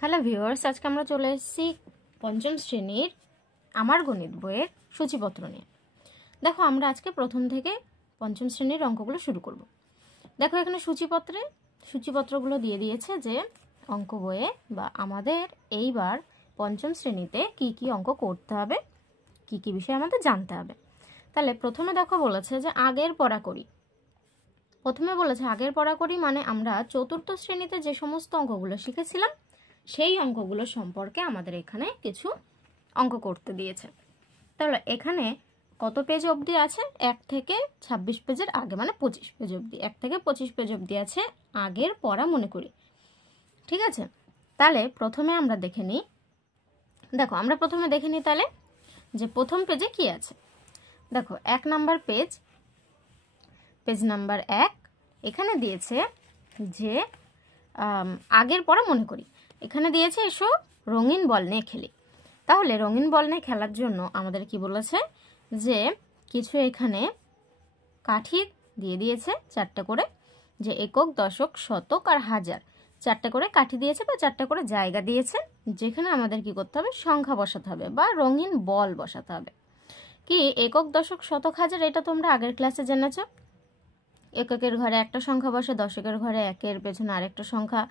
Hello viewers, আজকে আমরা চলে এসেছি পঞ্চম শ্রেণীর আমার গণিত বইয়ের সূচিপত্র নিয়ে। দেখো, আমরা আজকে প্রথম থেকে পঞ্চম শ্রেণীর অঙ্কগুলো শুরু করব। দেখো, এখানে সূচিপত্রগুলো দিয়ে দিয়েছে যে অঙ্ক বইয়ে বা আমাদের এইবার পঞ্চম শ্রেণীতে কি কি অঙ্ক করতে হবে, কি কি বিষয় আমাদের জানতে হবে। তাহলে প্রথমে দেখো বলেছে যে আগের পড়া করি। প্রথমে বলেছে আগের পড়া করি মানে আমরা চতুর্থ শ্রেণীতে যে সমস্ত অঙ্কগুলো শিখেছিলাম সেই অঙ্কগুলো সম্পর্কে আমাদের এখানে কিছু অঙ্ক করতে দিয়েছে। তাহলে এখানে কত পেজ অবধি আছে? 1 থেকে 26 পেজের আগে, মানে 25 পেজ অবধি, 1 থেকে 25 পেজ অবধি আছে আগের পড়া মনে করি। ঠিক আছে, তাহলে প্রথমে আমরা দেখে নিই। দেখো, আমরা প্রথমে দেখে নিই তাহলে যে প্রথম পেজে কি আছে। দেখো, 1 নাম্বার পেজ নাম্বার 1, এখানে দিয়েছে যে আগের পড়া মনে করি। এখানে দিয়েছে এসো রঙিন বল নিয়ে খেলি। তাহলে রঙিন বল নিয়ে খেলার জন্য আমাদের কি বলেছে যে কিছু এখানে কাঠি দিয়ে দিয়েছে 4টে করে, যে একক, দশক, শতক আর হাজার 4টে করে কাঠি দিয়েছে বা 4টে করে জায়গা দিয়েছে, যেখানে আমাদের কি করতে হবে? সংখ্যা বসাতে হবে বা রঙিন বল বসাতে হবে। কি একক, দশক, শতক, হাজার এটা তোমরা আগের ক্লাসে জেনেছ। এককের ঘরে একটা সংখ্যা বসে, দশকের ঘরে একের পেছনে আরেকটা সংখ্যা,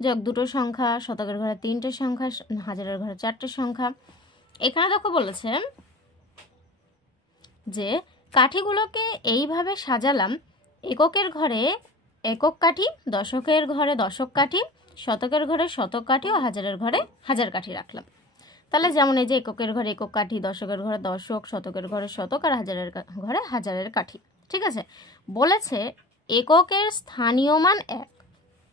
যোগ 2টো সংখ্যা, শতকের ঘরে 3টে সংখ্যা, হাজারের ঘরে 4টে সংখ্যা। এখানে দেখো বলেছে যে কাঠিগুলোকে এইভাবে সাজালাম, এককের ঘরে একক কাঠি, দশকের ঘরে দশক কাঠি, শতকের ঘরে শতক কাঠি ও হাজারের ঘরে হাজার কাঠি রাখলাম। তাহলে যেমন এই যে এককের ঘরে একক কাঠি, দশকের ঘরে দশক, শতকের ঘরে শতক আর হাজারের ঘরে হাজারের কাঠি। ঠিক আছে, বলেছে এককের স্থানীয় মান 1,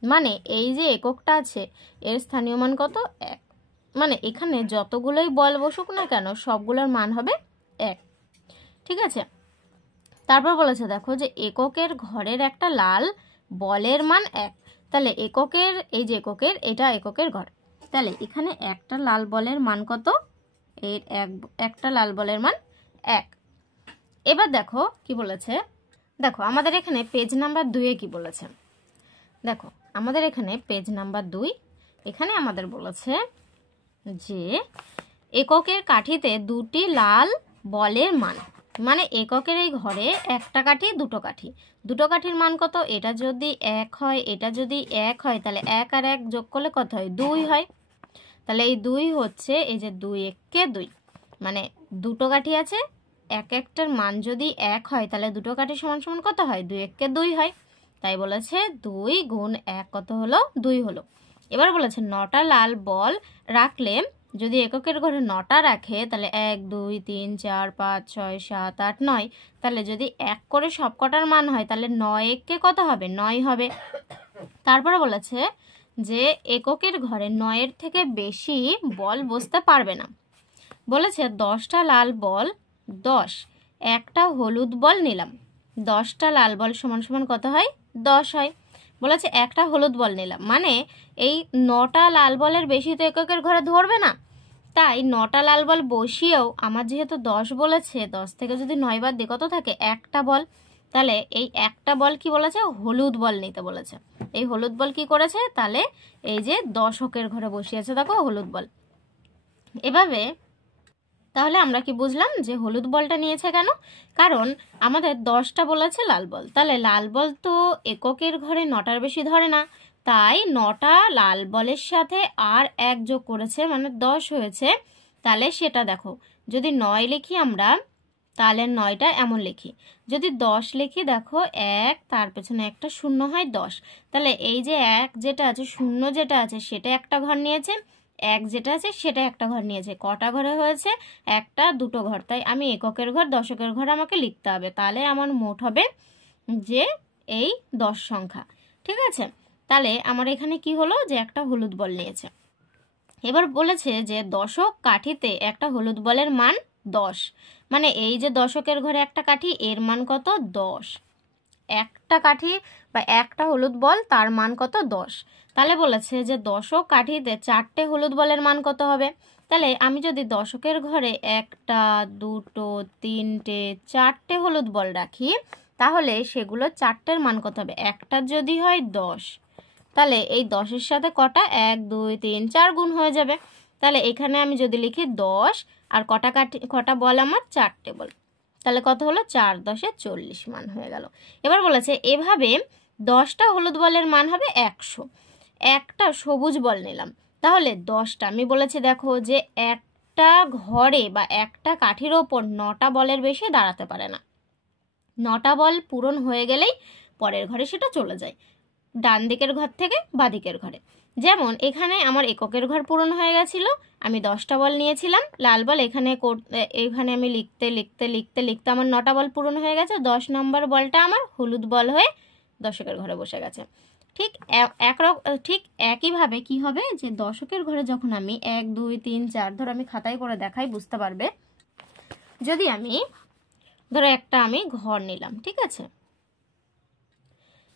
মানে এই যে এককটা আছে এর স্থানীয় মান কত? 1। মানে এখানে যতগুলোই বল বসুক না কেন সবগুলোর মান হবে 1। ঠিক আছে, তারপর বলেছে দেখো যে এককের ঘরের একটা লাল বলের মান 1। তাহলে এককের এই যে এককের এটা এককের ঘর, তাহলে এখানে একটা লাল বলের মান কত? এর একটা লাল বলের মান 1। এবার দেখো কি বলেছে। দেখো আমাদের এখানে পেজ নাম্বার 2-এ কি বলেছে। দেখো আমাদের এখানে পেজ নাম্বার 2, এখানে আমাদের বলেছে যে এককের কাঠিতে 2টি লাল বলের মান, মানে এককের এই ঘরে একটা কাঠি, 2টো কাঠি, 2টো কাঠির মান কত? এটা যদি 1 হয়, এটা যদি 1 হয়, তাহলে 1 আর 1 যোগ করলে কত হয়? 2 হয়। তাহলে এই 2 হচ্ছে এই যে 2 1-কে 2, মানে 2টো কাঠি আছে, এক একটার মান যদি 1 হয় তাহলে 2টো কাঠি সমান সমান কত হয়? 2 1-কে 2 হয়। তাই বলেছে 2 গুণ 1 কত হলো? 2 হলো। এবার বলেছে 9টা লাল বল রাখলে, যদি এককের ঘরে 9টা রাখে তাহলে 1 2 3 4 5 6 7 8 9, তাহলে যদি 1 করে সব কটার মান হয় তাহলে 9 1-কে কত হবে? 9 হবে। তারপরে বলেছে যে এককের ঘরে 9-এর থেকে বেশি বল বসতে পারবে না। বলেছে 10টা লাল বল 10, একটা হলুদ বল নিলাম, 10টা লাল বল সমান সমান কত হয়? 10 হয়। বলেছে একটা হলুদ বল নিলাম, মানে এই 9টা লাল বলের বেশি তো এককের ঘরে ধরবে না, তাই 9টা লাল বল বসিয়েও আমার যেহেতু 10 বলেছে, 10 থেকে যদি 9 বাদ দিই কত থাকে? একটা বল। তাহলে এই একটা বল কি বলেছে? হলুদ বল নিতে বলেছে। এই হলুদ বল কি করেছে? তাহলে এই যে দশকের ঘরে বসিয়েছে দেখো হলুদ বল। এভাবে তাহলে আমরা কি বুঝলাম যে হলুদ বলটা নিয়েছে কেন? কারণ আমাদের 10টা বলেছে লাল বল, তাহলে লাল বল তো এককের ঘরে 9টার বেশি ধরে না, তাই 9টা লাল বলের সাথে আর 1 যোগ করেছে, মানে 10 হয়েছে। তাহলে সেটা দেখো, যদি 9 লিখি আমরা তাহলে 9টা এমন লিখি, যদি 10 লিখি দেখো 1 তার পেছনে একটা শূন্য হয় 10। তাহলে এই যে 1 যেটা আছে, শূন্য যেটা আছে সেটা একটা ঘর নিয়েছে, 1 যেটা আছে সেটা একটা ঘর নিয়েছে। কটা ঘরে হয়েছে? একটা, 2টো ঘর। তাই আমি এককের ঘর দশকের ঘর আমাকে লিখতে হবে, তাহলে আমার মোট হবে যে এই 10 সংখ্যা। ঠিক আছে, তাহলে আমার এখানে কি হলো? যে একটা হলুদ বল নিয়েছে। এবার বলেছে যে দশক কাঠিতে একটা হলুদ বলের মান 10, মানে এই যে দশকের ঘরে একটা কাঠি এর মান কত? 10। একটা কাঠি বা একটা হলুদ বল তার মান কত? 10। তাহলে বলেছে যে দশক কাঠিতে 4টে হলুদ বলের মান কত হবে? তাহলে আমি যদি দশকের ঘরে একটা, 2টো, 3টে, 4টে হলুদ বল রাখি, তাহলে সেগুলো 4টের মান কত হবে? একটা যদি হয় 10, তাহলে এই 10-এর সাথে কটা 1 2 3 4 গুণ হয়ে যাবে। তাহলে এখানে আমি যদি লিখি 10 আর কটা বল আমার 4টে বল, তাহলে কত হলো 4 10 40 মান হয়ে গেল। এবার বলেছে এভাবে 10টা হলুদ বলের মান হবে 100। একটা সবুজ বল নিলাম, তাহলে 10টা আমি বলেছি দেখো যে একটা ঘরে বা একটা কাঠির ওপর 9টা বলের বেশি দাঁড়াতে পারে না। 9টা বল পূরণ হয়ে গেলেই পরের ঘরে সেটা চলে যায়, ডান দিকের ঘর থেকে বাদিকের ঘরে। যেমন এখানে আমার এককের ঘর পূরণ হয়ে গেছিল, আমি 10টা বল নিয়েছিলাম, লাল বল এখানে আমি লিখতে লিখতে লিখতে লিখতে আমার 9টা বল পূরণ হয়ে গেছে। 10 নম্বর বলটা আমার হলুদ বল হয়ে দশকের ঘরে বসে গেছে। ঠিক একইভাবে কি হবে যে দশকের ঘরে যখন আমি 1 2 3 4 ধরো আমি খাতায় করে দেখাই, বুঝতে পারবে। যদি আমি ধরো একটা আমি ঘর নিলাম, ঠিক আছে,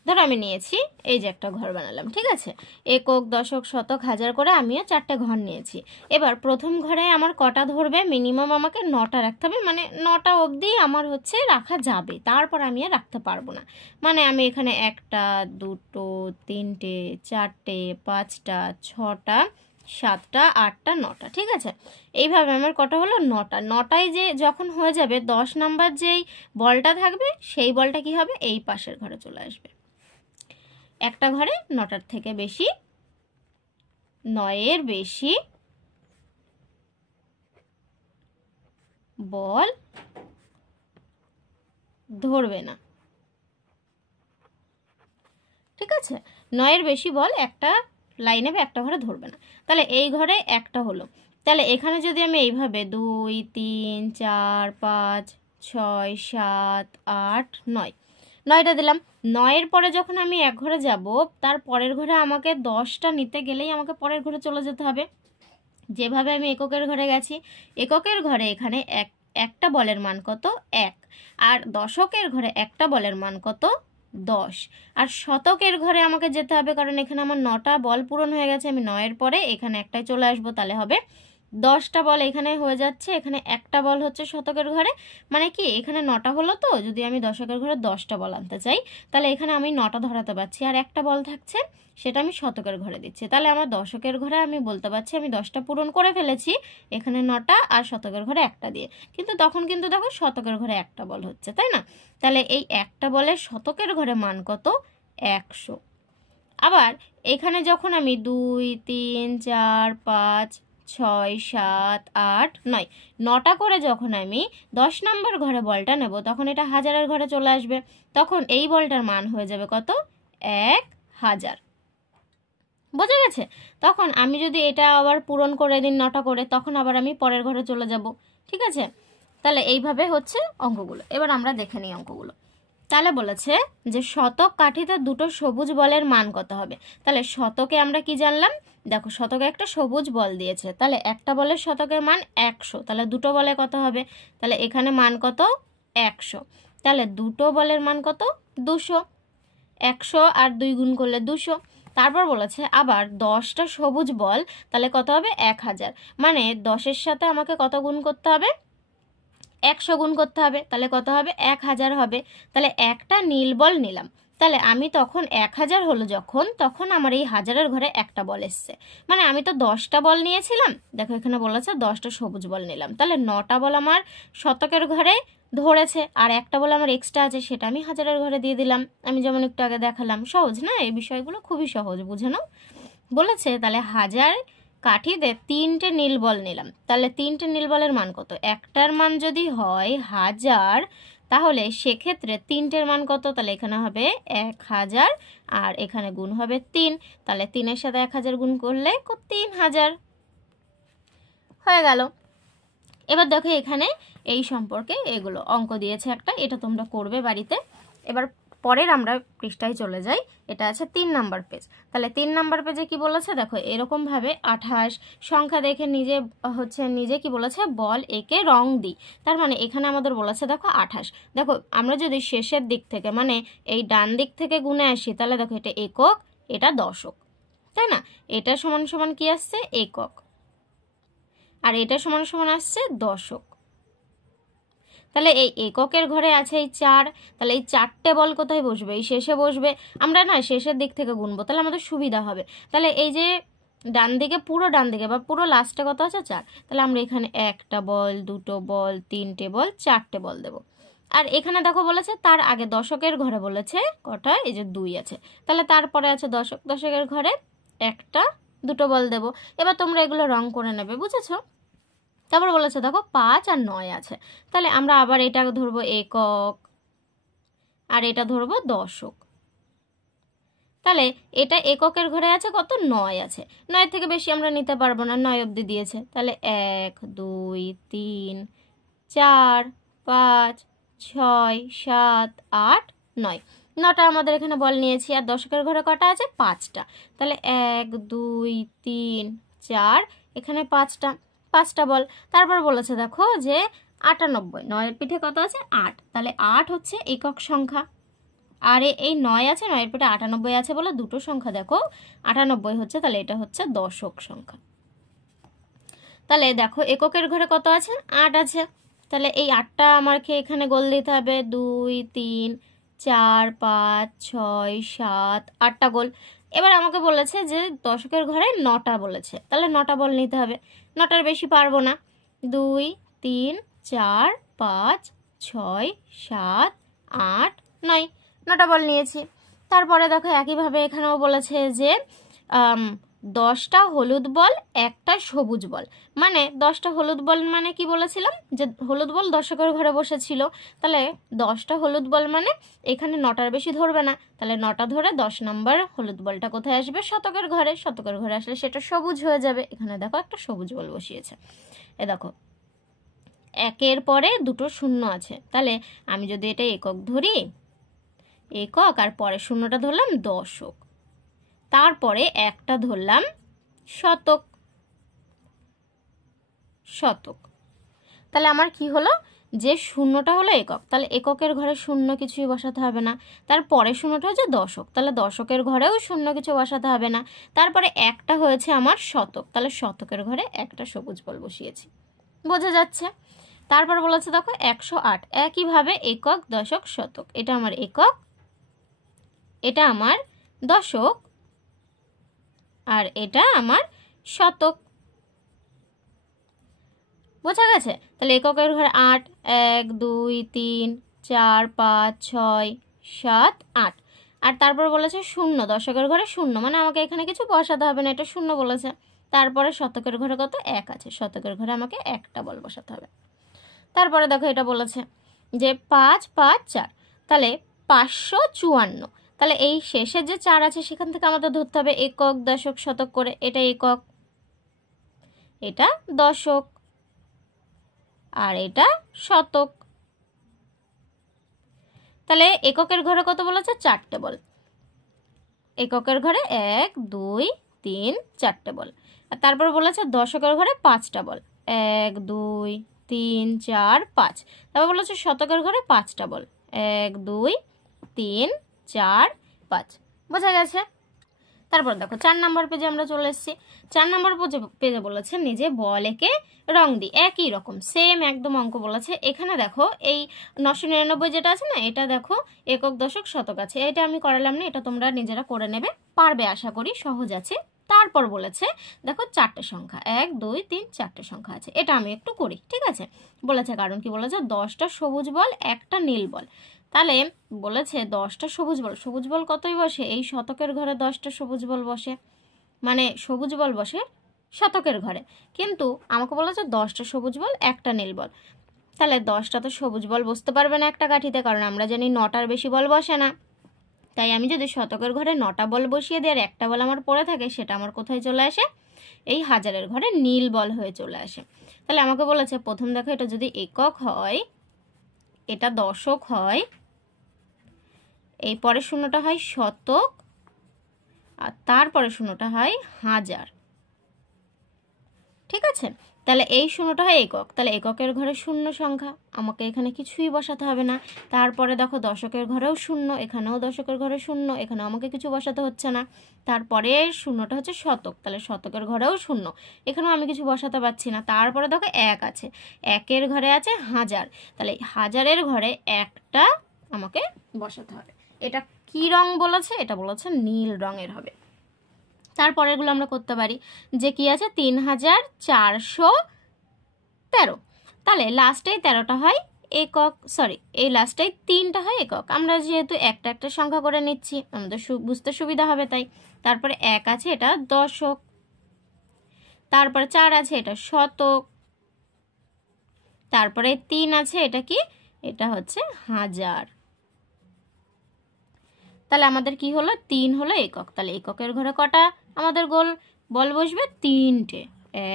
ধরো আমি নিয়েছি এই যে একটা ঘর বানালাম, ঠিক আছে, একক দশক শতক হাজার করে আমিও 4টে ঘর নিয়েছি। এবার প্রথম ঘরে আমার কটা ধরবে, মিনিমাম আমাকে 9টা রাখতে হবে, মানে 9টা অবধি আমার হচ্ছে রাখা যাবে, তারপর আমি আর রাখতে পারবো না। মানে আমি এখানে 1টা 2টো 3টে 4টে 5টা 6টা 7টা 8টা 9টা, ঠিক আছে। এইভাবে আমার কটা হলো 9টা। 9টায় যে যখন হয়ে যাবে 10 নাম্বার যেই বলটা থাকবে সেই বলটা কি হবে, এই পাশের ঘরে চলে আসবে। একটা ঘরে 9টার থেকে বেশি 9-এর বেশি বল ধরবে না, ঠিক আছে। 9-এর বেশি বল একটা লাইনে বা একটা ঘরে ধরবে না। তাহলে এই ঘরে একটা হলো, তাহলে এখানে যদি আমি এইভাবে 2 3 4 5 6 7 8 9 9টা দিলাম। 9-এর পরে যখন আমি এক ঘরে যাব, তার পরের ঘরে আমাকে 10টা নিতে গেলেই আমাকে পরের ঘরে চলে যেতে হবে। যেভাবে আমি এককের ঘরে গেছি, এককের ঘরে এখানে একটা বলের মান কত 1, আর দশকের ঘরে একটা বলের মান কত 10, আর শতকের ঘরে আমাকে যেতে হবে কারণ এখানে আমার 9টা বল পূরণ হয়ে গেছে। আমি 9-এর পরে এখানে একটাই চলে আসবো, তাহলে হবে 10টা বল এখানে হয়ে যাচ্ছে। এখানে একটা বল হচ্ছে শতকের ঘরে, মানে কি এখানে 9টা হলো, তো যদি আমি দশকের ঘরে 10টা বল আনতে চাই তাহলে এখানে আমি 9টা ধরাতে পারছি, আর একটা বল থাকছে সেটা আমি শতকের ঘরে দিচ্ছি। তাহলে আমার দশকের ঘরে আমি বলতে পারছি আমি 10টা পূরণ করে ফেলেছি এখানে 9টা, আর শতকের ঘরে একটা দিয়ে। কিন্তু তখন কিন্তু দেখো শতকের ঘরে একটা বল হচ্ছে, তাই না? তাহলে এই একটা বলের শতকের ঘরে মান কত 100। আবার এখানে যখন আমি 2 3 4 5 6 7 8 9 9টা করে যখন আমি 10 নম্বর ঘরে বলটা নেব, তখন এটা হাজারের ঘরে চলে আসবে। তখন এই বলটার মান হয়ে যাবে কত 1000। বোঝা গেছে? তখন আমি যদি এটা আবার পূরণ করে দিন 9টা করে, তখন আবার আমি পরের ঘরে চলে যাব, ঠিক আছে। তাহলে এইভাবে হচ্ছে অঙ্কগুলো। এবার আমরা দেখে নিই অঙ্কগুলো। তাহলে বলেছে যে শতক কাঠিতে দুটো সবুজ বলের মান কত হবে। তাহলে শতকে আমরা কি জানলাম, দেখো শতকে একটা সবুজ বল দিয়েছে, তাহলে একটা বলের শতকের মান 100, তাহলে দুটো বলে কত হবে, তাহলে এখানে মান কত 100, তাহলে দুটো বলের মান কত 200, 100 আর 2 গুণ করলে 200। তারপর বলেছে আবার 10টা সবুজ বল, তাহলে কত হবে 1000, মানে 10-এর সাথে আমাকে কত গুণ করতে হবে 100 গুণ করতে হবে, তাহলে কত হবে 1000 হবে। তাহলে একটা নীল বল নিলাম, তাহলে আমি তখন 1000 হলো যখন, তখন আমার এই হাজারের ঘরে একটা বল এসছে, মানে আমি তো 10টা বল নিয়েছিলাম, দেখো এখানে বলেছে 10টা সবুজ বল নিলাম, তাহলে 9টা বল আমার শতকের ঘরে ধরেছে, আর একটা বল আমার এক্সট্রা আছে সেটা আমি হাজারের ঘরে দিয়ে দিলাম। আমি যেমন একটু আগে দেখালাম, সহজ না? এই বিষয়গুলো খুবই সহজ, বুঝে নাও। বলেছে তাহলে হাজার কাঠিতে 3টে নীল বল নিলাম, তাহলে 3টে নীল বলের মান কত, একটার মান যদি হয় 1000 তাহলে সেক্ষেত্রে 3টের মান কত, তাহলে এখানে হবে 1000 আর এখানে গুণ হবে 3, তাহলে 3-এর সাথে 1000 গুণ করলে 3000 হয়ে গেল। এবার দেখো এখানে এই সম্পর্কে এগুলো অঙ্ক দিয়েছে একটা, এটা তোমরা করবে বাড়িতে। এবার পরের আমরা পৃষ্ঠায় চলে যাই, এটা আছে 3 নাম্বার পেজ। তাহলে 3 নাম্বার পেজে কি বলেছে দেখো, এরকম ভাবে 28 সংখ্যা দেখে নিজে কি বলেছে, বল একে রং দিই। তার মানে এখানে আমাদের বলেছে দেখো 28। দেখো আমরা যদি শেষের দিক থেকে মানে এই ডান দিক থেকে গুণে আসি, তাহলে দেখো এটা একক, এটা দশক, তাই না? এটা সমান সমান কি আসছে একক, আর এটা সমান সমান আসছে দশক। তাহলে এই এককের ঘরে আছে এই 4, তাহলে এই 4টে বল কোথায় বসবে? এই শেষে বসবে। আমরা না শেষের দিক থেকে গুনবো, তাহলে আমাদের সুবিধা হবে। তাহলে এই যে ডান দিকে, পুরো ডান দিকে বা পুরো লাস্টে কত আছে? 4। তাহলে আমরা এখানে 1টা বল, 2টো বল, 3টে বল, 4টে বল দেবো। আর এখানে দেখো বলেছে তার আগে দশকের ঘরে বলেছে কটা? এই যে 2 আছে। তাহলে তারপরে আছে দশক, দশকের ঘরে 1টা, 2টো বল দেবো। এবার তোমরা এগুলো রং করে নেবে, বুঝেছো? তারপর বলেছে দেখো 5 আর 9 আছে। তাহলে আমরা আবার এটা ধরবো একক, আর এটা ধরবো দশক। তাহলে এটা এককের ঘরে আছে কত? 9 আছে। 9 থেকে বেশি আমরা নিতে পারবো না, 9 অবধি দিয়েছে। তাহলে 1 2 3 4 5 6 7 8 9, 9টা আমাদের এখানে বল নিয়েছি। আর দশকের ঘরে কটা আছে? 5টা। তাহলে 1 2 3 4, এখানে 5টা বল। তারপর বলেছে দেখো যে 98, 9 এর পিঠে কত আছে? 8। তাহলে 8 হচ্ছে একক সংখ্যা। আর এই 9 আছে, 9 এর পিঠে 98 আছে বলে দুটো সংখ্যা দেখো 98 হচ্ছে। তাহলে এটা হচ্ছে দশক সংখ্যা। তাহলে দেখো এককের ঘরে কত আছে? 8 আছে। তাহলে এই 8টা আমাকে এখানে গোল দিতে হবে, 2 3 4 5 6 7, 8টা গোল। এবার আমাকে বলেছে যে দশকের ঘরে 9টা বলেছে, তাহলে 9টা বল নিতে হবে। 9টার বেশি পারবো না। 2 3 4 5 6 7 8 9, 9টা বল নিয়েছি। তারপরে দেখো একইভাবে এখানেও বলেছে যে 10টা হলুদ বল, 1টা সবুজ বল। মানে 10টা হলুদ বল মানে কি বলেছিলাম? যে হলুদ বল দশকের ঘরে বসেছিল। তাহলে 10টা হলুদ বল মানে এখানে 9টার বেশি ধরবে না। তাহলে 9টা ধরে 10 নম্বর হলুদ বলটা কোথায় আসবে? শতকের ঘরে। শতকের ঘরে আসলে সেটা সবুজ হয়ে যাবে। এখানে দেখো একটা সবুজ বল বসিয়েছে। এ দেখো একের পরে দুটো শূন্য আছে। তাহলে আমি যদি এটা একক ধরি, একক, আর পরে শূন্যটা ধরলাম দশক, তারপরে একটা ধরলাম শতক, শতক। তাহলে আমার কি হলো? যে শূন্যটা হলো একক, তাহলে এককের ঘরে শূন্য কিছুই বসাতে হবে না। তারপরে শূন্যটা হচ্ছে দশক, তাহলে দশকের ঘরেও শূন্য কিছু বসাতে হবে না। তারপরে একটা হয়েছে আমার শতক, তাহলে শতকের ঘরে একটা সবুজ বল বসিয়েছি। বোঝা যাচ্ছে? তারপর বলেছে দেখো 108, একইভাবে একক দশক শতক। এটা আমার একক, এটা আমার দশক, আর এটা আমার শতক। বোঝা গেছে? তাহলে এককের ঘরে 8, 1 2 3 4 5 6 7 8। আর তারপর বলেছে শূন্য, দশকের ঘরে শূন্য, মানে আমাকে এখানে কিছু বসাতে হবে না, এটা শূন্য বলেছে। তারপরে শতকের ঘরে কত? 1 আছে। শতকের ঘরে আমাকে একটা বল বসাতে হবে। তারপরে দেখো এটা বলেছে যে 5 5 4, তাহলে 554। তাহলে এই শেষের যে 4 আছে সেখান থেকে আমাদের ধরতে হবে একক দশক শতক করে। এটা একক, এটা দশক, আর এটা শতক। তাহলে এককের ঘরে কত বলেছে? 4টে বল। এককের ঘরে 1 2 3 4টে বল। আর তারপর বলেছে দশকের ঘরে 5টা বল, 1 2 3 4 5। তারপর বলেছে শতকের ঘরে 5টা বল, 1 2 3 4 5। বোঝা গেছে? তারপর দেখো 4 নম্বর পেজে আমরা চলে এসেছি। 4 নম্বর পেজে বলেছে নিজে বল এঁকে রং দি। একই রকম সেম একদম অঙ্ক বলেছে। এখানে দেখো এই 999 যেটা আছে না, এটা দেখো একক দশক শতক আছে। এটা আমি করালাম না, এটা তোমরা নিজেরা করে নেবে, পারবে আশা করি, সহজ আছে। তারপর বলেছে দেখো 4টে সংখ্যা, 1 2 3 4টে সংখ্যা আছে। এটা আমি একটু করি, ঠিক আছে? বলেছে কারণ কি বলেছে? 10টা সবুজ বল, একটা নীল বল। তাহলে বলেছে 10টা সবুজ বল, সবুজ বল কতই বসে? এই শতকের ঘরে 10টা সবুজ বল বসে, মানে সবুজ বল বসে শতকের ঘরে। কিন্তু আমাকে বলেছে 10টা সবুজ বল, একটা নীল বল। তাহলে 10টা তো সবুজ বল বসতে পারবে না একটা কাঠিতে, কারণ আমরা জানি 9টার বেশি বল বসে না। তাই আমি যদি শতকের ঘরে 9টা বল বসিয়ে দিই আর একটা বল আমার পড়ে থাকে, সেটা আমার কোথায় চলে আসে? এই হাজারের ঘরে নীল বল হয়ে চলে আসে। তাহলে আমাকে বলেছে প্রথম দেখো এটা যদি একক হয়, এটা দশক হয়, এই পরে শূন্যটা হয় শতক, আর তারপরে শূন্যটা হয় হাজার। ঠিক আছে? তাহলে এই শূন্যটা হয় একক, তাহলে এককের ঘরে শূন্য সংখ্যা, আমাকে এখানে কিছুই বসাতে হবে না। তারপরে দেখো দশকের ঘরেও শূন্য, এখানেও দশকের ঘরে শূন্য, এখানেও আমাকে কিছু বসাতে হচ্ছে না। তারপরে শূন্যটা হচ্ছে শতক, তাহলে শতকের ঘরেও শূন্য, এখানেও আমি কিছু বসাতে পারছি না। তারপরে দেখো এক আছে, একের ঘরে আছে হাজার, তাহলে হাজারের ঘরে একটা আমাকে বসাতে হবে। এটা কি রং বলেছে? এটা বলেছে নীল রঙের হবে। তারপরেরগুলো আমরা করতে পারি, যে কি আছে 3413, তাহলে লাস্টেই 13টা হয় একক, সরি এই লাস্টেই 3টা হয় একক। আমরা যেহেতু একটা একটা সংখ্যা করে নিচ্ছি আমাদের বুঝতে সুবিধা হবে তাই। তারপরে এক আছে, এটা দশক। তারপরে 4 আছে, এটা শতক। তারপরে 3 আছে, এটা কি? এটা হচ্ছে হাজার। তাহলে আমাদের কি হলো? 3 হলো একক। তাহলে এককের ঘরে কটা আমাদের বল বসবে? 3টে।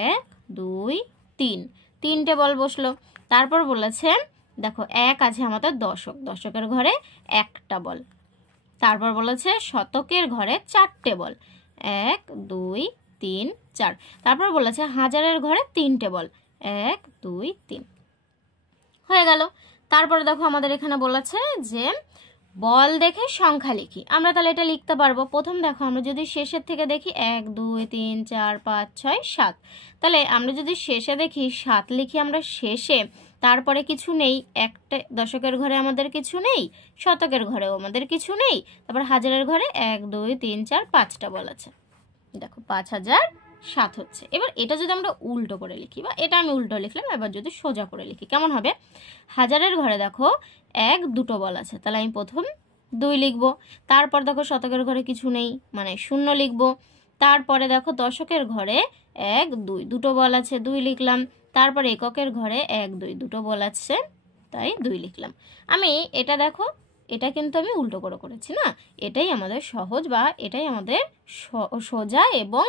1 2 3, 3টে বল বসলো। তারপর বলেছে দেখো এক আছে আমাদের দশক, দশকের ঘরে একটা বল। তারপর বলেছে শতকের ঘরে 4টে বল, 1 2 3 4। তারপর বলেছে হাজারের ঘরে 3টে বল, 1 2 3, হয়ে গেল। তারপরে দেখো আমাদের এখানে বলেছে যে বল দেখে সংখ্যা লিখি। আমরা তাহলে এটা লিখতে পারবো। প্রথম দেখো আমরা যদি শেষের থেকে দেখি 1 2 3 4 5 6 7, তাহলে আমরা যদি শেষে দেখি 7 লিখি আমরা শেষে, তারপরে কিছু নেই, একটা দশকের ঘরে আমাদের কিছু নেই, শতকের ঘরেও আমাদের কিছু নেই, তারপর হাজারের ঘরে 1 2 3 4 5টা বল আছে। দেখো 5007 হচ্ছে। এবার এটা যদি আমরা উল্টো করে লিখি, বা এটা আমি উল্টো লিখলাম, এবার যদি সোজা করে লিখি কেমন হবে? হাজারের ঘরে দেখো 1 2টো বল আছে, তাহলে আমি প্রথম 2 লিখবো। তারপর দেখো শতকের ঘরে কিছু নেই, মানে 0 লিখবো। তারপরে দেখো দশকের ঘরে 1 2 2টো বল আছে, 2 লিখলাম। তারপরে এককের ঘরে 1 2 2টো বল আছে, তাই 2 লিখলাম। আমি এটা দেখো, এটা কিন্তু আমি উল্টো করে করেছি না, এটাই আমাদের সহজ, বা এটাই আমাদের সোজা এবং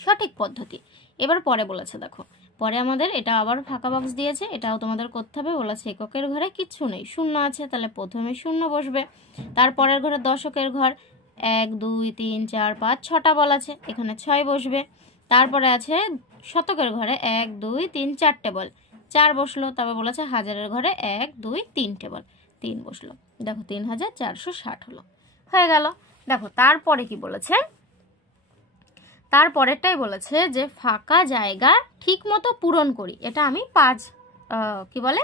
সঠিক পদ্ধতি। এবার পরে বলেছে দেখো, পরে আমাদের এটা আবার ফাঁকা বক্স দিয়েছে, এটাও তোমাদের করতে হবে। বলেছে এককের ঘরে কিচ্ছু নেই, শূন্য আছে, তাহলে প্রথমে শূন্য বসবে। তারপরের ঘরে দশকের ঘর 1 2 3 4 5 6টা বল আছে, এখানে 6 বসবে। তারপরে আছে শতকের ঘরে 1 2 3 4টে বল, 4 বসলো। তবে বলেছে হাজারের ঘরে 1 2 3টে বল, 3 বসলো। দেখো 3460 হলো, হয়ে গেল। দেখো তারপরে কি বলেছে, তারপরেরটাই বলেছে যে ফাঁকা জায়গা ঠিক মতো পূরণ করি। এটা আমি 5 কি বলে,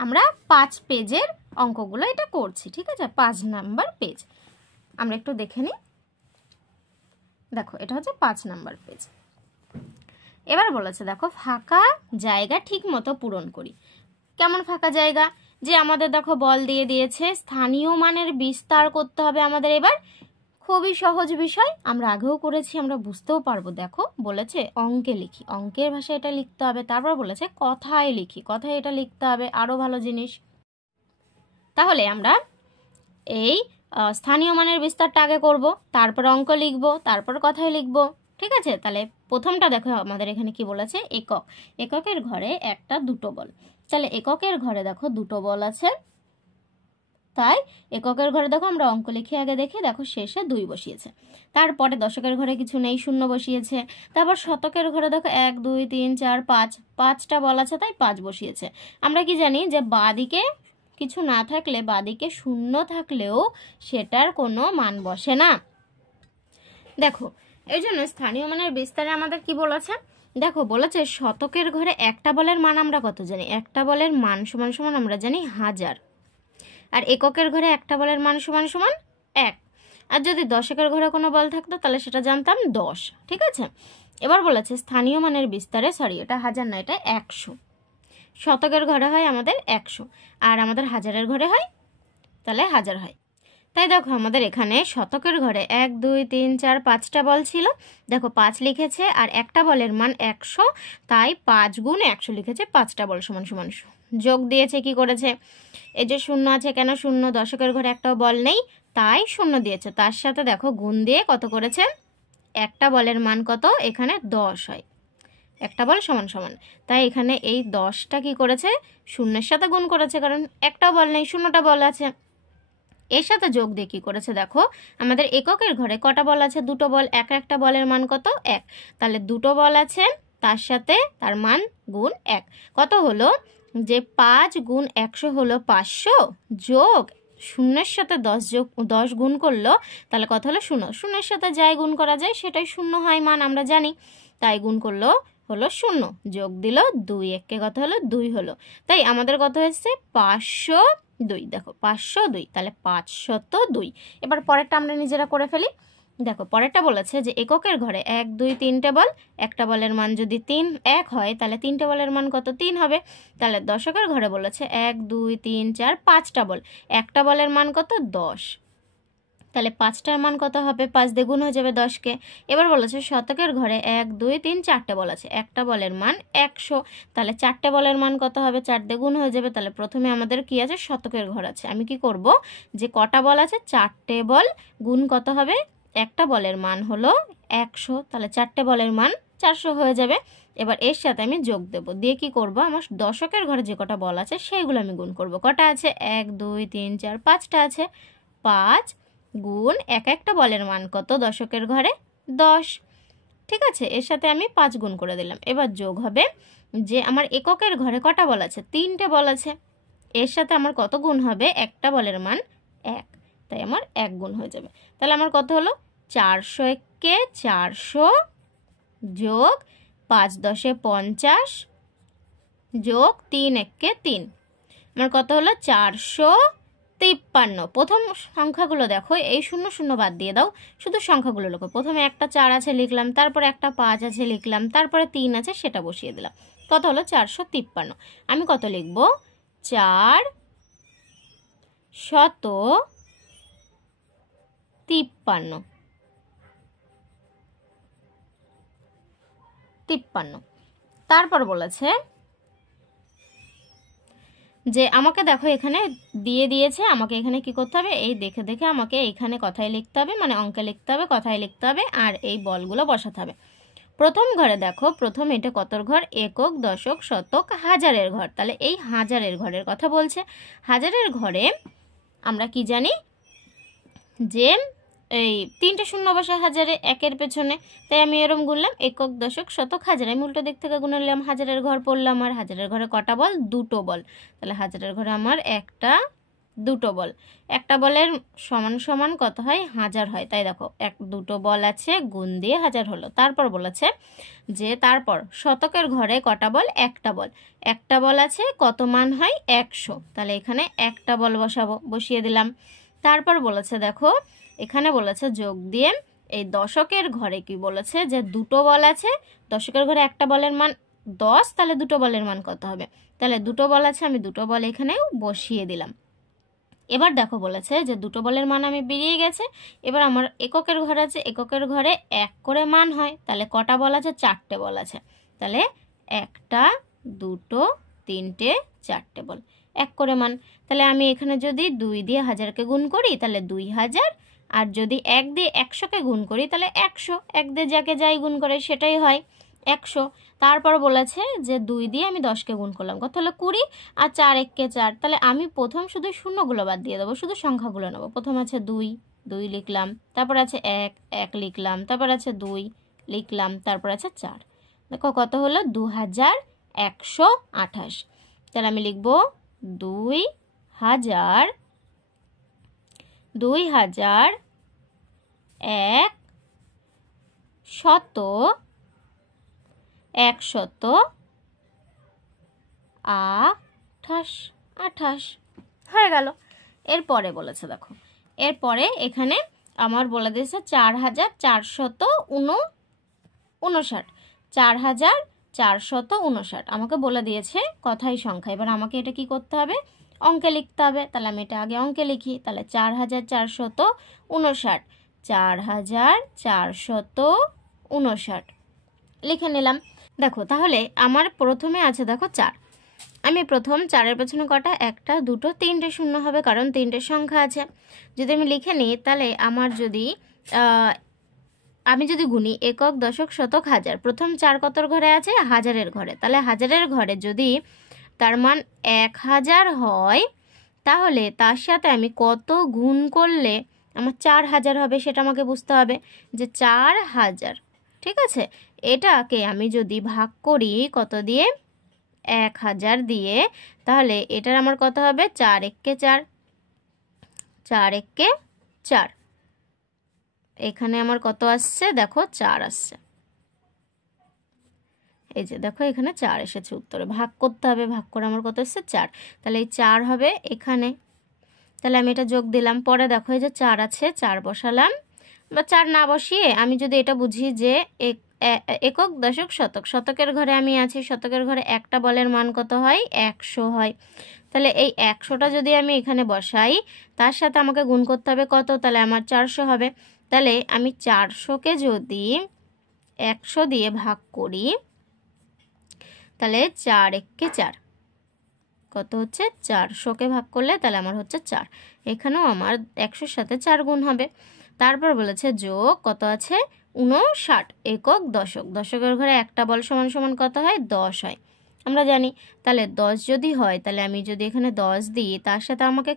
আমরা 5 পেজের অঙ্কগুলো এটা করছি, ঠিক আছে? 5 নাম্বার পেজ আমরা একটু দেখে নিই। দেখো এটা হচ্ছে 5 নাম্বার পেজ। এবার বলেছে দেখো ফাঁকা জায়গা ঠিক মতো পূরণ করি। কেমন ফাঁকা জায়গা? যে আমাদের দেখো বল দিয়ে দিয়েছে, স্থানীয় মানের বিস্তার করতে হবে আমাদের। এবার খুবই সহজ বিষয়, আমরা আগেও করেছি, আমরা বুঝতেও পারবো। দেখো বলেছে অঙ্কে লিখি, অঙ্কের ভাষায় এটা লিখতে হবে। তারপর বলেছে কথায় লিখি, কথায় এটা লিখতে হবে, আরও ভালো জিনিস। তাহলে আমরা এই স্থানীয় মানের বিস্তারটা আগে করব, তারপর অঙ্ক লিখব, তারপর কথায় লিখব, ঠিক আছে? তাহলে প্রথমটা দেখো আমাদের এখানে কি বলেছে, একক। এককের ঘরে একটা 2টো বল, তাহলে এককের ঘরে দেখো 2টো বল আছে, তাই এককের ঘরে দেখো আমরা অঙ্ক লিখে আগে দেখি। দেখো শেষে 2 বসিয়েছে। তারপরে দশকের ঘরে কিছু নেই, 0 বসিয়েছে। তারপর শতকের ঘরে দেখো 1 2 3 4 5, 5টা বল আছে, তাই 5 বসিয়েছে। আমরা কি জানি যে বাঁদিকে কিছু না থাকলে, বাঁদিকে 0 থাকলেও সেটার কোনো মান বসে না। দেখো এই জন্য স্থানীয় মানের বিস্তারে আমাদের কি বলেছে, দেখো বলেছে শতকের ঘরে একটা বলের মান আমরা কত জানি, একটা বলের মান সমান সমান আমরা জানি 1000। আর এককের ঘরে একটা বলের মান সমান সমান 1। আর যদি দশকের ঘরে কোনো বল থাকতো তাহলে সেটা জানতাম 10, ঠিক আছে? এবার বলেছে স্থানীয় মানের বিস্তারে, সরি এটা 1000 না, এটা 100। শতকের ঘরে হয় আমাদের 100, আর আমাদের হাজারের ঘরে হয়, তাহলে 1000 হয়। তাই দেখো আমাদের এখানে শতকের ঘরে 1 2 3 4 5টা বল ছিল, দেখো 5 লিখেছে, আর একটা বলের মান 100, তাই 5 গুণ 100 লিখেছে, 5টা বল সমান সমান যোগ দিয়েছে। কি করেছে, এই যে 0 আছে, কেন 0? দশকের ঘরে একটাও বল নেই, তাই 0 দিয়েছে। তার সাথে দেখো গুণ দিয়ে কত করেছে, একটা বলের মান কত, এখানে 10 হয়, একটা বল সমান সমান, তাই এখানে এই 10টা কি করেছে, 0-এর সাথে গুণ করেছে, কারণ একটাও বল নেই, 0টা বল আছে। এর সাথে যোগ দিয়ে কি করেছে, দেখো আমাদের এককের ঘরে কটা বল আছে, 2টো বল, একটা বলের মান কত, 1, তাহলে 2টো বল আছে, তার সাথে তার মান গুণ 1 কত হলো যে 5 গুণ 100 হলো 500 যোগ শূন্যের সাথে 10 গুণ করলো তাহলে কত হলো 0 শূন্যের সাথে যাই গুণ করা যায় সেটাই 0 হয় মান আমরা জানি তাই গুণ করলো হলো 0 যোগ দিল 2 1 কত হলো 2 হলো তাই আমাদের কত হয়েছে 502 দেখো 502 তাহলে 502 এবার পরেরটা আমরা নিজেরা করে ফেলি দেখো পরেরটা বলেছে যে এককের ঘরে 1 2 3টে বল একটা বলের মান যদি 1 হয় তাহলে 3টে বলের মান কত 3 হবে তাহলে দশকের ঘরে বলেছে 1 2 3 4 5টা বল একটা বলের মান কত 10 তাহলে 5টার মান কত হবে 5 দিয়ে গুণ হয়ে যাবে 10কে এবার বলেছে শতকের ঘরে 1 2 3 4টে বল আছে একটা বলের মান 100 তাহলে 4টে বলের মান কত হবে 4 দিয়ে গুণ হয়ে যাবে তাহলে প্রথমে আমাদের কি আছে শতকের ঘর আছে আমি কি করব যে কটা বল আছে 4টে বল গুণ কত হবে একটা বলের মান হলো 100 তাহলে 4টে বলের মান 400 হয়ে যাবে এবার এর সাথে আমি যোগ দেব দিয়ে কি করব আমার দশকের ঘরে যে কটা বল আছে সেইগুলো আমি গুণ করব কটা আছে 1 2 3 4 5টা আছে 5 গুণ একটা বলের মান কত দশকের ঘরে 10 ঠিক আছে এর সাথে আমি 5 গুণ করে দিলাম এবার যোগ হবে যে আমার এককের ঘরে কটা বল আছে 3টে বল আছে এর সাথে আমার কত গুণ হবে একটা বলের মান 1 তাই আমার 1 গুণ হয়ে যাবে তাহলে আমার কত হলো 400 কে 400 যোগ 5 10 50 যোগ 3 1 3 আমার কত হলো 453 প্রথম সংখ্যাগুলো দেখো এই 0 0 বাদ দিয়ে দাও শুধু সংখ্যাগুলো লেখো প্রথমে একটা 4 আছে লিখলাম তারপরে একটা 5 আছে লিখলাম তারপরে 3 আছে সেটা বসিয়ে দিলাম কত হলো 453 আমি কত লিখব 453 তারপর বলেছে যে আমাকে দেখো এখানে দিয়ে দিয়েছে আমাকে এখানে কি করতে হবে এই দেখে দেখে আমাকে এখানে কথায় লিখতে হবে মানে অঙ্কে লিখতে হবে কথায় লিখতে হবে আর এই বলগুলো বসাতে হবে প্রথম ঘরে দেখো প্রথম এটা কতর ঘর একক দশক শতক হাজারের ঘর তাহলে এই হাজারের ঘরের কথা বলছে হাজারের ঘরে আমরা কি জানি যে এই 3টে শূন্য বসে হাজারে একের পেছনে তাই আমি এরকম গুনলাম একক দশক শতক হাজার আমি উল্টো দিক থেকে গুনে নিলাম হাজারের ঘর পড়লাম আর হাজারের ঘরে কটা বল 2টো বল তাহলে হাজারের ঘরে আমার একটা 2টো বল একটা বলের সমান সমান কত হয় হাজার হয় তাই দেখো 2টো বল আছে গুণ দিয়ে হাজার হলো তারপর বলেছে যে তারপর শতকের ঘরে কটা বল একটা বল আছে কত মান হয় 100 তাহলে এখানে একটা বল বসিয়ে দিলাম তারপর বলেছে দেখো এখানে বলেছে যোগ দিয়ে এই দশকের ঘরে কি বলেছে যে 2টো বল আছে দশকের ঘরে একটা বলের মান 10 তাহলে 2টো বলের মান কত হবে তাহলে 2টো বল আছে আমি 2টো বল এখানে বসিয়ে দিলাম এবার দেখো বলেছে যে 2টো বলের মান আমি বেরিয়ে গেছে এবার আমার এককের ঘর আছে এককের ঘরে 1 করে মান হয় তাহলে কটা বল আছে 4টে বল আছে তাহলে একটা 2টো 3টে 4টে বল 1 করে মান তাহলে আমি এখানে যদি 2 দিয়ে হাজারকে গুণ করি তাহলে 2000 আর যদি 1 দিয়ে 100কে গুণ করি তাহলে 100 1 দিয়ে যাকে যাই গুণ করে সেটাই হয় 100 তারপর বলেছে যে 2 দিয়ে আমি 10কে গুণ করলাম কত হলো 20 আর 4 1 কে 4 তাহলে আমি প্রথম শুধু শূন্যগুলো বাদ দিয়ে দেবো শুধু সংখ্যাগুলো নেব প্রথম আছে 2 2 লিখলাম তারপর আছে 1 1 লিখলাম তারপর আছে 2 লিখলাম তারপর আছে 4 দেখো কত হলো 2128 তাহলে আমি লিখব 2000 128 হয়ে গেল এরপরে বলেছে দেখো এরপরে এখানে আমার বলে দিয়েছে 4459 আমাকে বলে দিয়েছে কথাই সংখ্যা এবার আমাকে এটা কি করতে হবে অঙ্কে লিখতে হবে তাহলে আমি এটা আগে অঙ্কে লিখি তাহলে 4459 লিখে নিলাম দেখো তাহলে আমার প্রথমে আছে দেখো 4 আমি প্রথম 4-এর পেছনে কটা একটা 2টো 3টে শূন্য হবে কারণ 3টে সংখ্যা আছে যদি আমি লিখে নিই তাহলে আমার যদি আমি যদি গুনি একক দশক শতক হাজার প্রথম 4 কতর ঘরে আছে হাজারের ঘরে তাহলে হাজারের ঘরে যদি তার মান 1000 হয় তাহলে তার সাথে আমি কত গুণ করলে আমার 4000 হবে সেটা আমাকে বুঝতে হবে যে 4000 ঠিক আছে, এটাকে আমি যদি ভাগ করি কত দিয়ে, 1000 দিয়ে, তাহলে এটার আমার কত হবে, 4 একে 4, 4 একে 4, এখানে আমার কত আসছে দেখো 4 আসছে, এই যে দেখো এখানে 4 এসেছে উত্তরে। ভাগ করতে হবে, ভাগ করে আমার কত এসেছে 4, তাহলে এই 4 হবে এখানে, তাহলে আমি এটা যোগ দিলাম। পরে দেখো এই যে 4 আছে, 4 বসালাম, বা 4 না বসিয়ে আমি যদি এটা বুঝি যে একক দশক শতক, শতকের ঘরে আমি আছি, শতকের ঘরে একটা বলের মান কত হয়, 100 হয়। তাহলে এই 100টা যদি আমি এখানে বসাই, তার সাথে আমাকে গুণ করতে হবে কত, তাহলে আমার 400 হবে। তাহলে আমি 400কে যদি 100 দিয়ে ভাগ করি, তাহলে 4 একে 4 কত হচ্ছে, 400কে ভাগ করলে তাহলে আমার হচ্ছে 4, এখানেও আমার 100-র সাথে 4 গুণ হবে। তারপর বলেছে যোগ কত আছে, 59 একক দশক, দশকের ঘরে একটা বল সমান সমান কত হয়, 10 হয় আমরা জানি। তাহলে 10 যদি হয়, তাহলে আমি যদি এখানে 10 দিই, তার সাথে আমাকে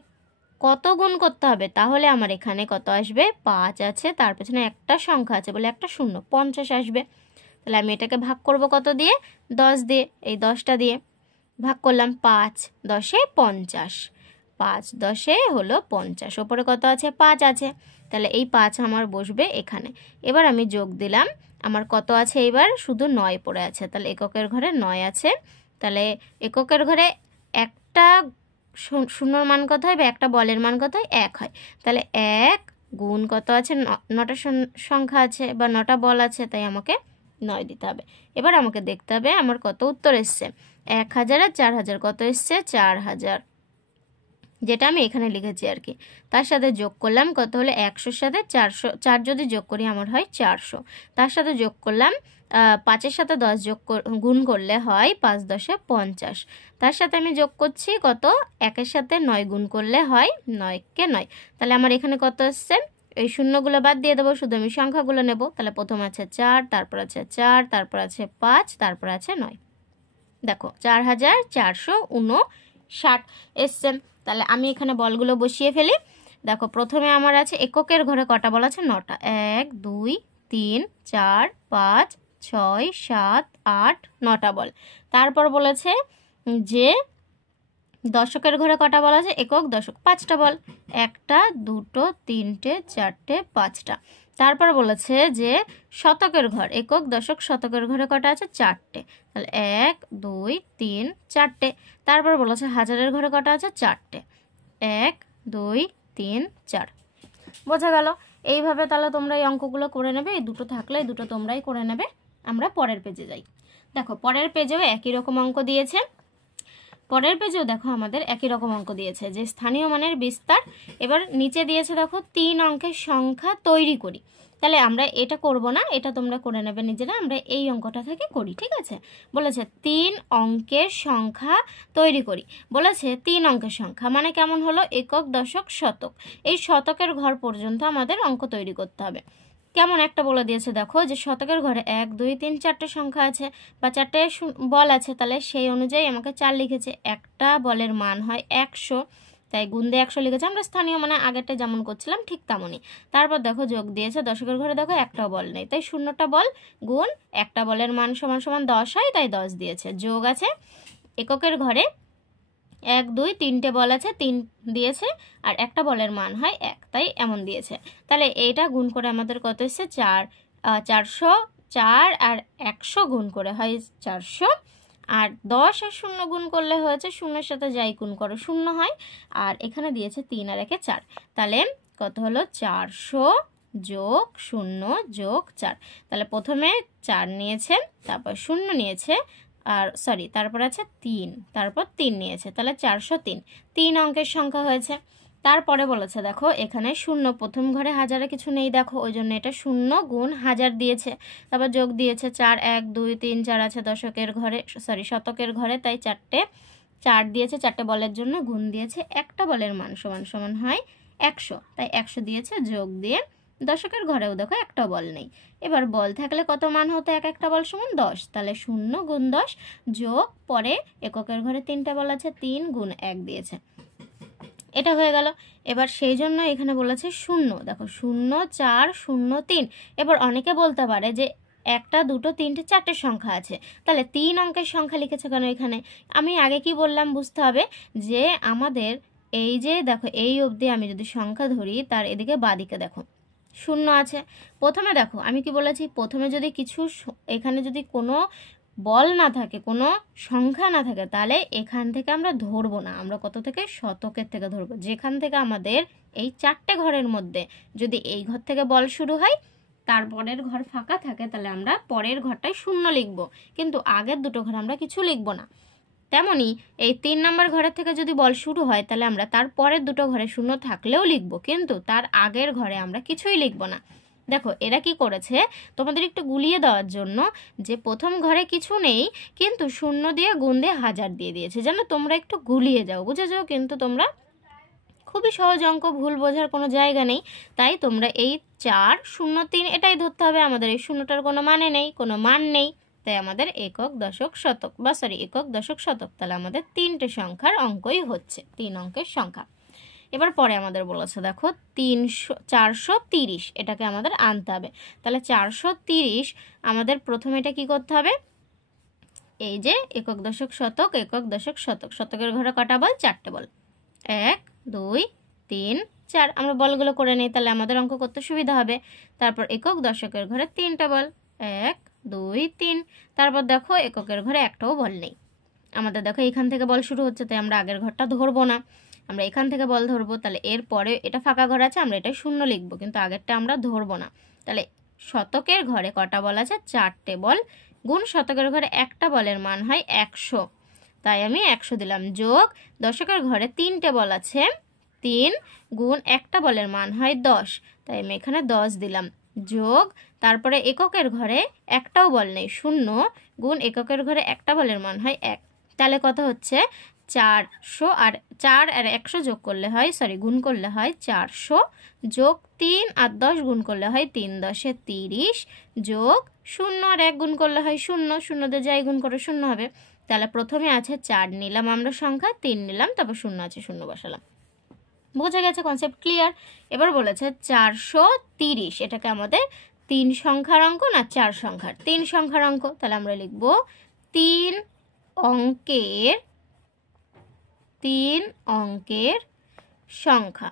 কত গুণ করতে হবে, তাহলে আমার এখানে কত আসবে, 5 আছে, তার পেছনে একটা সংখ্যা আছে বলে একটা শূন্য, 50 আসবে। তাহলে আমি এটাকে ভাগ করব কত দিয়ে, 10 দিয়ে, এই 10টা দিয়ে ভাগ করলাম, 5 10-এ 50, 5 10-এ হলো 50, ওপরে কত আছে, 5 আছে, তাহলে এই 5 আমার বসবে এখানে। এবার আমি যোগ দিলাম, আমার কত আছে, এবার শুধু 9 পড়ে আছে, তাহলে এককের ঘরে 9 আছে। তাহলে এককের ঘরে একটা শূন্যর মান কত হয়, বা একটা বলের মান কত হয়, 1 হয়। তাহলে 1 গুণ কত আছে, 9টা সংখ্যা আছে বা 9টা বল আছে, তাই আমাকে 9 দিতে হবে। এবার আমাকে দেখতে হবে আমার কত উত্তর এসছে, 1000 আর 4000 কত এসছে, 4000, যেটা আমি এখানে লিখেছি আর কি। তার সাথে যোগ করলাম কত হলো, 100-র সাথে 4 যদি যোগ করি আমার হয় 400, তার সাথে যোগ করলাম 5-এর সাথে 10 গুণ করলে হয় 5 10-এ 50, তার সাথে আমি যোগ করছি কত, 1-এর সাথে 9 গুণ করলে হয় 9 কে 9, তাহলে আমার এখানে কত আসছে, এই শূন্যগুলো বাদ দিয়ে দেবো, শুধু আমি সংখ্যাগুলো নেব। তাহলে প্রথম আছে 4, তারপর আছে 4, তারপর আছে 5, তারপর আছে 9, দেখো 4459 এসছে। তাহলে আমি এখানে বলগুলো বসিয়ে ফেলি। দেখো প্রথমে আমার আছে এককের ঘরে কটা বল আছে, 9টা, 1 2 3 4 5 6 7 8 9টা বল। তারপর বলেছে যে দশকের ঘরে কটা বল আছে, একক দশক 5টা বল, 1টা 2টো 3টে 4টে 5টা। তারপর বলেছে যে শতকের ঘর, একক দশক শতকের ঘরে কটা আছে, 4টে, তাহলে 1 2 3 4টে। তারপর বলেছে হাজারের ঘরে কটা আছে, 4টে, 1 2 3 4। বোঝা গেল? এইভাবে তাহলে তোমরা এই অঙ্কগুলো করে নেবে, এই দুটো থাকলে এই দুটো তোমরাই করে নেবে। আমরা পরের পেজে যাই। দেখো পরের পেজেও একই রকম অঙ্ক দিয়েছে। পরের পেজেও দেখো আমাদের একই রকম অঙ্ক দিয়েছে যে স্থানীয় মানের বিস্তার। এবার নিচে দিয়েছে দেখো 3 অঙ্কের সংখ্যা তৈরি করি। তাহলে আমরা এটা করব না, এটা তোমরা করে নেবে নিজেরা, আমরা এই অঙ্কটা থেকে করি, ঠিক আছে? বলেছে 3 অঙ্কের সংখ্যা তৈরি করি। বলেছে 3 অঙ্কের সংখ্যা মানে কেমন হলো, একক দশক শতক, এই শতকের ঘর পর্যন্ত আমাদের অঙ্ক তৈরি করতে হবে। কেমন একটা বলে দিয়েছে দেখো, যে শতকের ঘরে 1 2 3 4টে সংখ্যা আছে বা 4টে বল আছে, তাহলে সেই অনুযায়ী আমাকে 4 লিখেছে। একটা বলের মান হয় 100, তাই গুণ দিয়ে 100 লিখেছে। আমরা স্থানীয় মানে আগেরটা যেমন করছিলাম ঠিক তেমনই। তারপর দেখো যোগ দিয়েছে, দশকের ঘরে দেখো একটাও বল নেই, তাই 0টা বল গুণ একটা বলের মান সমান সমান 10 হয়, তাই 10 দিয়েছে। যোগ আছে এককের ঘরে 1 2 3টে বল আছে, 3 দিয়েছে, আর একটা বলের মান হয় 1, তাই এমন দিয়েছে। তাহলে এইটা গুণ করে আমাদের কত এসছে, 404 আর 100 গুণ করে হয় 400, আর 10 আর 0 গুণ করলে হয়েছে 0-এর সাথে যাই গুণ করো 0 হয়, আর এখানে দিয়েছে 3 আর 1-এ 4, তাহলে কত হলো 400 যোগ 0 যোগ 4। তাহলে প্রথমে 4 নিয়েছে, তারপর 0 নিয়েছে, আর সরি তারপর আছে 3, তারপর 3 নিয়েছে, তাহলে 403, 3 অঙ্কের সংখ্যা হয়েছে। তারপরে বলেছে দেখো এখানে 0 প্রথম ঘরে হাজারে কিছু নেই দেখো, ওই জন্য এটা 0 গুণ 1000 দিয়েছে। তারপর যোগ দিয়েছে 4 1 2 3 4 আছে দশকের ঘরে, সরি শতকের ঘরে, তাই 4টে 4 দিয়েছে, 4টে বলের জন্য গুণ দিয়েছে, একটা বলের মান সমান সমান হয় 100, তাই 100 দিয়েছে। যোগ দিয়ে দশকের ঘরেও দেখো একটা বল নেই, এবার বল থাকলে কত মান হতো, একটা বল সমান 10, তাহলে 0 গুণ 10 যোগ পরে এককের ঘরে 3টা বল আছে, 3 গুণ 1 দিয়েছে, এটা হয়ে গেল। এবার সেই জন্য এখানে বলেছে 0, দেখো 0 4 0 3। এবার অনেকে বলতে পারে যে একটা, দুটো, তিনটে, চারটে সংখ্যা আছে, তাহলে 3 অঙ্কের সংখ্যা লিখেছে কেন এখানে? আমি আগে কি বললাম বুঝতে হবে, যে আমাদের এই যে দেখো এই অবধি আমি যদি সংখ্যা ধরি, তার এদিকে বাঁদিকে দেখো শূন্য আছে। প্রথমে দেখো আমি কি বলেছি, প্রথমে যদি কিছু এখানে যদি কোনো বল না থাকে, কোনো সংখ্যা না থাকে, তাহলে এখান থেকে আমরা ধরবো না। আমরা কত থেকে? শতকের থেকে ধরবো। যেখান থেকে আমাদের এই 4টে ঘরের মধ্যে যদি এই ঘর থেকে বল শুরু হয়, তারপরের ঘর ফাঁকা থাকে, তাহলে আমরা পরের ঘরটায় শূন্য লিখব, কিন্তু আগের দুটো ঘর আমরা কিছু লিখব না। তেমনি এই 3 নম্বর ঘরের থেকে যদি বল শুরু হয়, তাহলে আমরা তার পরের দুটো ঘরে শূন্য থাকলেও লিখব, কিন্তু তার আগের ঘরে আমরা কিছুই লিখব না। দেখো এরা কি করেছে, তোমাদের একটু গুলিয়ে দেওয়ার জন্য, যে প্রথম ঘরে কিছু নেই কিন্তু শূন্য দিয়ে গুণ দিয়ে 1000 দিয়ে দিয়েছে, যেন তোমরা একটু গুলিয়ে যাও, বুঝে যাও। কিন্তু তোমরা খুবই সহজ অঙ্ক, ভুল বোঝার কোনো জায়গা নেই। তাই তোমরা এই 4, 0, 3 এটাই ধরতে হবে। আমাদের এই শূন্যটার কোনো মানে নেই, কোনো মান নেই, তাই আমাদের একক, দশক, শতক, বা সরি একক, দশক, শতক, তাহলে আমাদের 3টে সংখ্যার অঙ্কই হচ্ছে, 3 অঙ্কের সংখ্যা। এবার পরে আমাদের বলেছে দেখো 430, এটাকে আমাদের আনতে হবে। তাহলে 430 আমাদের প্রথমে এটা কি করতে হবে, এই যে একক, দশক, শতক, একক, দশক, শতক, শতকের ঘরে কটা বল? 4টে বল। 1, 2, 3, 4, আমরা বলগুলো করে নিই, তাহলে আমাদের অঙ্ক করতে সুবিধা হবে। তারপর একক, দশকের ঘরে 3টে বল, 1, 2, 3। তারপর দেখো এককের ঘরে একটাও বল নেই। আমাদের দেখো এখান থেকে বল শুরু হচ্ছে, তাই আমরা আগের ঘরটা ধরবো না, আমরা এখান থেকে বল ধরবো। তাহলে এরপরে এটা ফাঁকা ঘর আছে, আমরা এটা শূন্য লিখবো, কিন্তু আগেরটা আমরা ধরবো না। তাহলে শতকের ঘরে কটা বল আছে? 4টে বল, গুণ শতকের ঘরে একটা বলের মান হয় 100, তাই আমি 100 দিলাম, যোগ দশকের ঘরে 3টে বল আছে, 3 গুণ একটা বলের মান হয় 10, তাই আমি এখানে 10 দিলাম, যোগ তারপরে এককের ঘরে একটাও বল নেই, 0 গুণ এককের ঘরে একটা বলের মান হয় 1, তাহলে কত হচ্ছে? 400, আর 4 আর 100 যোগ করলে হয়, সরি গুণ করলে হয় 400, যোগ 3 আর 10 গুণ করলে হয় 3 10 30, যোগ 0 আর 1 গুণ করলে হয় 0, 0 দিয়ে যাই গুণ করে 0 হবে। তাহলে প্রথমে আছে 4 নিলাম আমরা সংখ্যা, 3 নিলাম, তারপর 0 আছে 0 বসালাম। বোঝা গেছে? Concept clear? এবার বলেছে 430, এটাকে আমাদের 3 সংখ্যার অঙ্ক না 4 সংখ্যার? 3 সংখ্যার অঙ্ক, তাহলে আমরা লিখব 3 অঙ্কের সংখ্যা।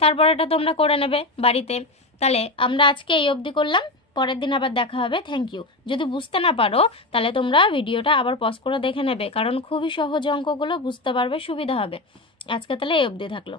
তারপরেরটা তোমরা করে নেবে বাড়িতে। তাহলে আমরা আজকে এই অবধি করলাম, পরের দিন আবার দেখা হবে। Thank you. যদি বুঝতে না পারো তাহলে তোমরা ভিডিওটা আবার পজ করে দেখে নেবে, কারণ খুবই সহজ অঙ্কগুলো, বুঝতে পারবে, সুবিধা হবে। আজকে তাহলে এই অবধি থাকলো।